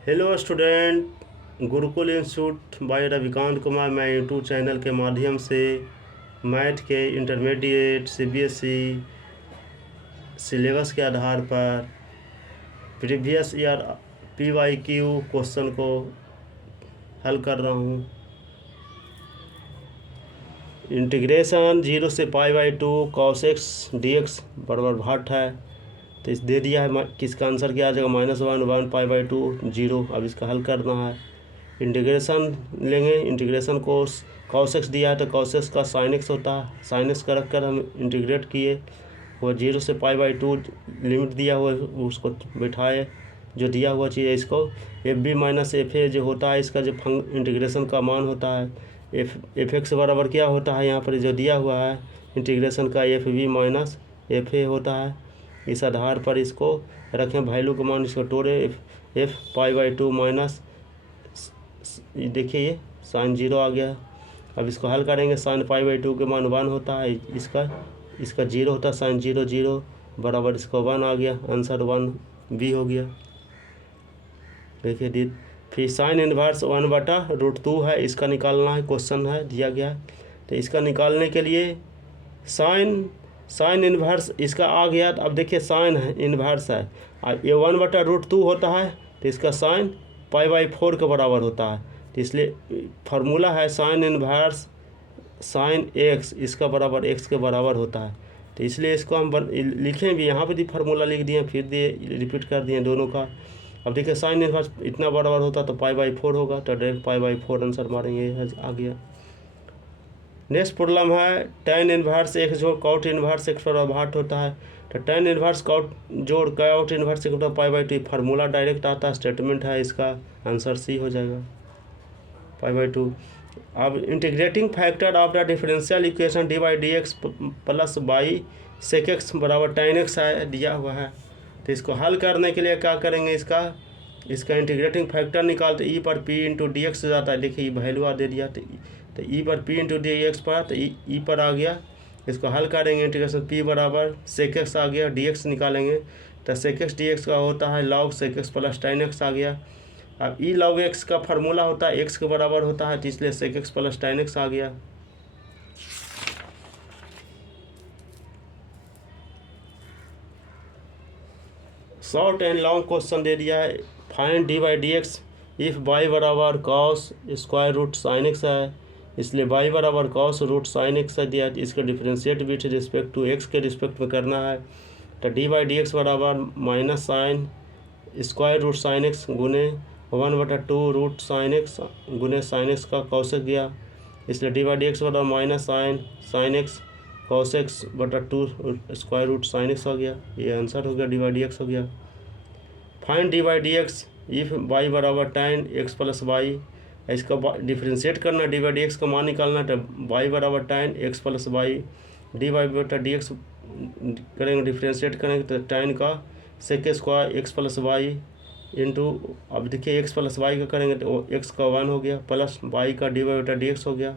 Hello student, Gurukul institute by Ravikant Kumar. मैं YouTube channel के माध्यम से मैथ के इंटरमीडिएट सीबीएसई सिलेबस के आधार पर प्रीवियस ईयर पीवाईक्यू क्वेश्चन को हल कर रहा हूँ। इंटीग्रेशन 0 से π/2 cos x dx बराबर भाट है। तो इस दे दिया है किसका आंसर क्या आ जाएगा, -1 π/2 0। अब इसका हल करना है। इंटीग्रेशन लेंगे, इंटीग्रेशन को cos x दिया है तो cos x का sin x होता है। sin x का रख कर हम इंटीग्रेट किए, वो 0 से π/2 लिमिट दिया हुआ उसको बैठाए, जो दिया हुआ चीज़ है इसको FB-FA जो होता है, इसका जो इंटीग्रेशन का मान होता है f(x) बराबर क्या होता है, यहाँ पर जो दिया हुआ है इंटीग्रेशन का FB-FA होता है। इस आधार पर इसको रखें वैल्यू का मान, इसको तोड़े f π/2 माइनस, देखिए ये sin 0 आ गया। अब इसको हल करेंगे, sin π/2 के मान 1 होता है, इसका 0 होता है, sin 0 0 बराबर इसको 1 आ गया। आंसर 1B हो गया। देखिए फिर साइन इनवर्स 1/√2 है, इसका निकालना है, क्वेश्चन है दिया गया। तो इसका निकालने के लिए साइन इनवर्स इसका आ गया। तो अब देखिए साइन है, इनवर्स है, और ये 1/√2 होता है, तो इसका साइन π/4 के बराबर होता है। तो इसलिए फार्मूला है साइन इनवर्स साइन x, इसका बराबर x के बराबर होता है। तो इसलिए इसको हम लिखें भी, यहाँ पे भी फार्मूला लिख दिए, फिर दिए रिपीट कर दिए दोनों का। अब देखिए साइन इनवर्स इतना बराबर होता तो π/4 होगा, तो डायरेक्ट π/4 आंसर मारेंगे, आ गया। नेक्स्ट प्रॉब्लम है tan इनवर्स x जोड़ cot इनवर्स x पर भाट होता है। तो tan इनवर्स cot जोड़ cot inverse x π/2 formula direct आता है, स्टेटमेंट है, इसका आंसर सी हो जाएगा, π/2। अब integrating factor of the differential equation dy/dx plus by sec x बराबर tan x है, दिया हुआ है। तो इसको हल करने के लिए क्या करेंगे, इसका इंटीग्रेटिंग फैक्टर निकालते e पर p इंटू डी एक्स जाता है। देखिए वैल्यू आ दे दिया, तो e पर p इंटू डी एक्स पर, तो e पर आ गया। इसको हल करेंगे, इंटीग्रेशन p बराबर sec x आ गया, dx निकालेंगे तो sec x dx का होता है log sec x plus tan x आ गया। अब e log x का फार्मूला होता है x के बराबर होता है, तो इसलिए sec x plus tan x आ गया। शॉर्ट एंड लॉन्ग क्वेश्चन दे दिया है। फाइंड dy/dx इफ y बराबर cos square root sine x है, इसलिए y बराबर cos रूट साइन x है दिया। इसका differentiate with respect to x के रिस्पेक्ट में करना है। तो dy/dx बराबर minus sine square root sine x गुने 1/2 रूट साइन x गुने साइन x का cos x गया। इसलिए dy/dx बराबर minus sine x cos x बटा 2 स्क्वायर रूट साइन x हो गया। ये आंसर हो गया, dy/dx हो गया। फाइंड dy/dx इफ y बराबर tan x प्लस वाई, इसका डिफ्रेंशिएट करना, dy/dx का मान निकालना। तो y बराबर tan x plus y dy/dx करेंगे, डिफ्रेंशिएट करेंगे तो tan का sec square x plus y into, अब देखिए x प्लस वाई का करेंगे तो x का 1 हो गया, प्लस y का dy/dx हो गया।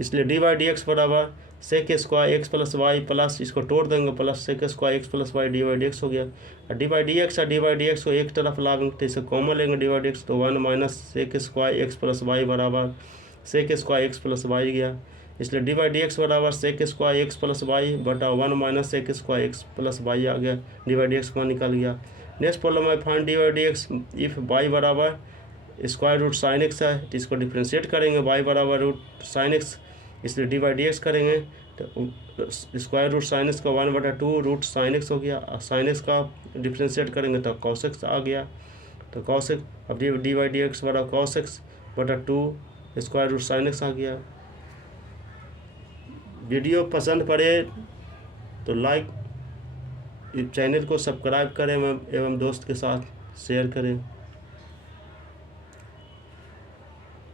इसलिए dy/dx बराबर sec square x plus y plus, इसको तोड़ देंगे, plus sec square x plus y dy/dx हो गया। और dy/dx और dy/dx को एक तरफ लाएंगे तो इसे कॉमन लेंगे dy/dx, तो 1 minus sec square x plus y बराबर sec square x plus y गया। इसलिए dy/dx बराबर sec square x plus y बटा 1 minus sec square x plus y आ गया, dy/dx का निकल गया। नेक्स्ट प्रॉब्लम है फाइंड dy/dx इफ y बराबर स्क्वायर रूट साइन x है, तो इसको डिफ्रेंशिएट करेंगे, y बराबर रूट साइन x, इसलिए dy/dx करेंगे तो स्क्वायर रूट साइन x का 1/2 रूट साइन x हो गया। साइन x का डिफ्रेंशिएट करेंगे तो cos x आ गया, तो cos x, अब dy/dx बराबर cos x बटा 2 स्क्वायर रूट साइन x आ गया। वीडियो पसंद पड़े तो लाइक, चैनल को सब्सक्राइब करें एवं दोस्त के साथ शेयर करें।